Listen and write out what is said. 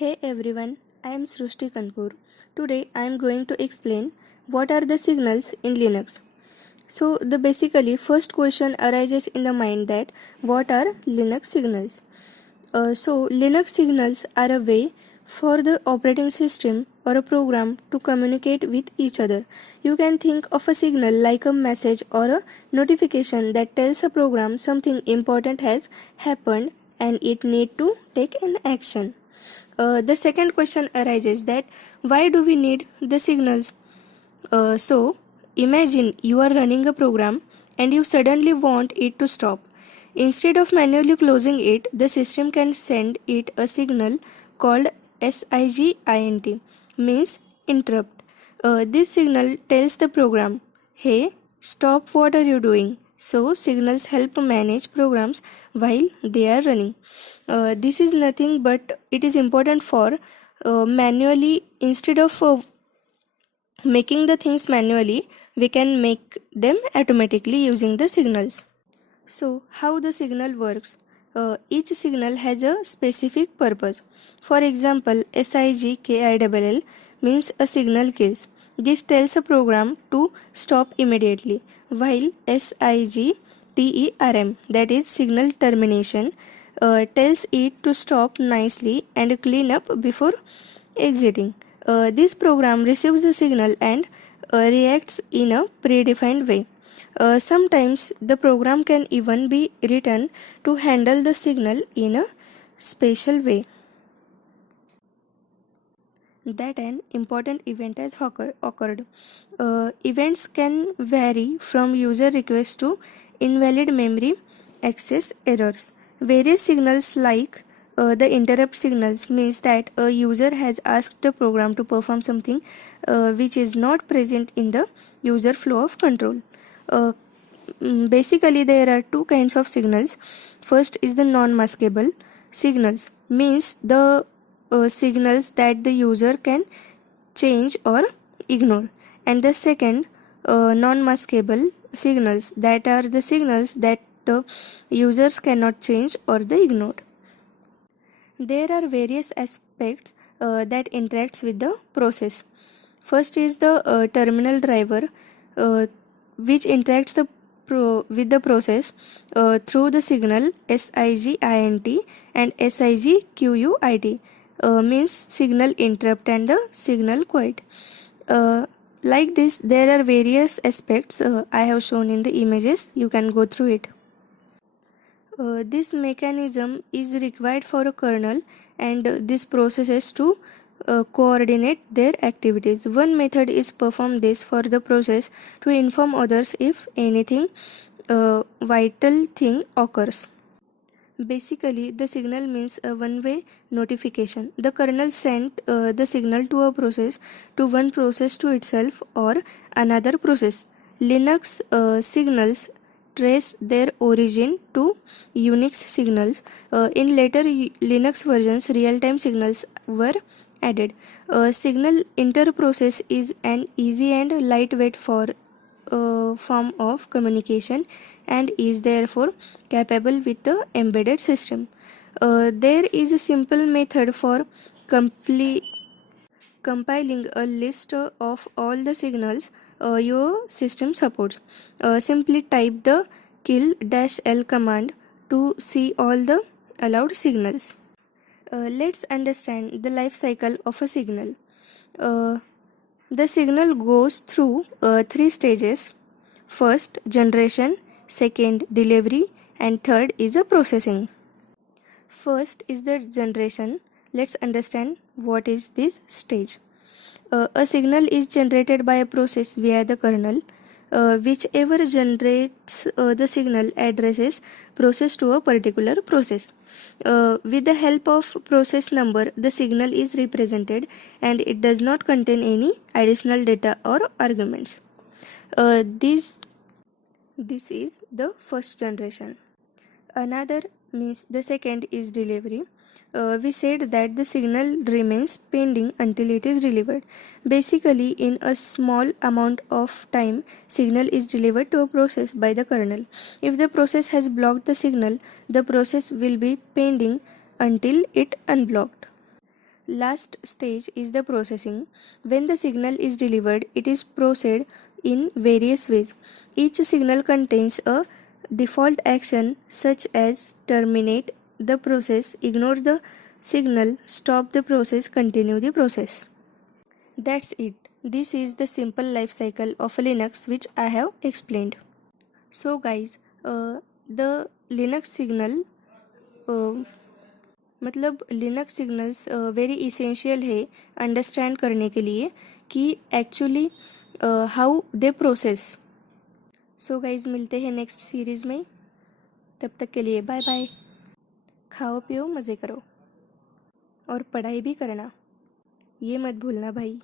Hey everyone, I am Srushti Kanpur. Today I am going to explain what are the signals in Linux. So the basically first question arises in the mind that what are Linux signals? Linux signals are a way for the operating system or a program to communicate with each other. You can think of a signal like a message or a notification that tells a program something important has happened and it need to take an action. The second question arises that why do we need the signals? Imagine you are running a program and you suddenly want it to stop. Instead of manually closing it, the system can send it a signal called SIGINT, means interrupt. This signal tells the program, hey, stop, what are you doing? So, signals help manage programs while they are running. This is nothing but it is important for manually, instead of making the things manually, we can make them automatically using the signals. So, how the signal works? Each signal has a specific purpose. For example, SIGKILL means a signal kills. This tells a program to stop immediately, while SIGTERM, that is signal termination, tells it to stop nicely and clean up before exiting. This program receives the signal and reacts in a predefined way. Sometimes the program can even be written to handle the signal in a special way that an important event has occurred. Events can vary from user requests to invalid memory access errors. Various signals like the interrupt signals means that a user has asked the program to perform something which is not present in the user flow of control. Uh, Basically, there are two kinds of signals. First is the non-maskable signals, means the signals that the user can change or ignore, and the second non-maskable signals, that are the signals that the users cannot change or the ignore. There are various aspects that interacts with the process. First is the terminal driver, which interacts with the process through the signal SIGINT and SIGQUIT, means signal interrupt and the signal quiet. Like this, there are various aspects I have shown in the images. You can go through it. This mechanism is required for a kernel and these processes to coordinate their activities. One method is perform this for the process to inform others if anything vital thing occurs. Basically, the signal means a one-way notification. The kernel sent the signal to a process, to one process to itself or another process. Linux signals trace their origin to Unix signals. In later Linux versions, real-time signals were added. Signal interprocess is an easy and lightweight form of communication and is therefore capable with the embedded system. There is a simple method for compiling a list of all the signals your system supports. Simply type the kill-l command to see all the allowed signals. Let's understand the life cycle of a signal. The signal goes through three stages. First, generation, second, delivery, and third is a processing. First is the generation. Let's understand what is this stage. A signal is generated by a process via the kernel. Whichever generates the signal addresses process to a particular process. With the help of process number, the signal is represented and it does not contain any additional data or arguments. This is the first generation. Another means the second is delivery. We said that the signal remains pending until it is delivered. Basically, in a small amount of time, signal is delivered to a process by the kernel. If the process has blocked the signal, the process will be pending until it unblocked. last stage is the processing. When the signal is delivered, it is processed in various ways. Each signal contains a default action such as terminate the process, ignore the signal, stop the process, continue the process. That's it. This is the simple life cycle of a Linux which I have explained. So guys, the Linux signal मतलब Linux signals very essential है understand करने के लिए कि actually how they process. So guys मिलते हैं next series में. तब तक के लिए बाय बाय. खाओ पियो मज़े करो और पढ़ाई भी करना, ये मत भूलना भाई.